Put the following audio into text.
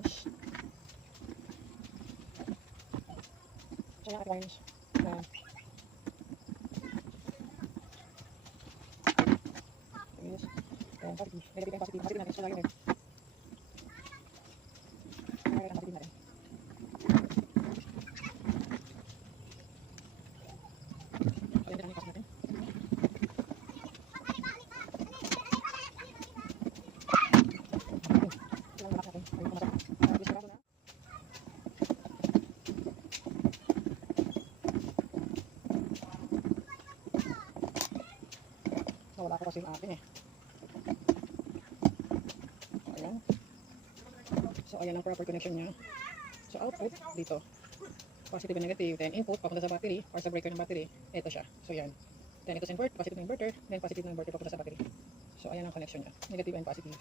orange. So, yung orange. Ayan. Yes. Ayan, positive. Negative and positive. Positive natin. So, lagi natin. Lagi natin positive natin. So, yan natin yung positive natin. Ilang labas natin. Ayun, pumasok. Discarado na. So, wala ko kasi yung akin eh. Ayan. So, ayan ang proper connection niya. So, output dito. Positive and negative. Then, input papunta sa battery or sa breaker ng battery. Ito siya. So, yan. Then, ito sa inverter. Positive na inverter. Then, positive na inverter papunta sa battery. So, ayan ang connection niya. Negative and positive.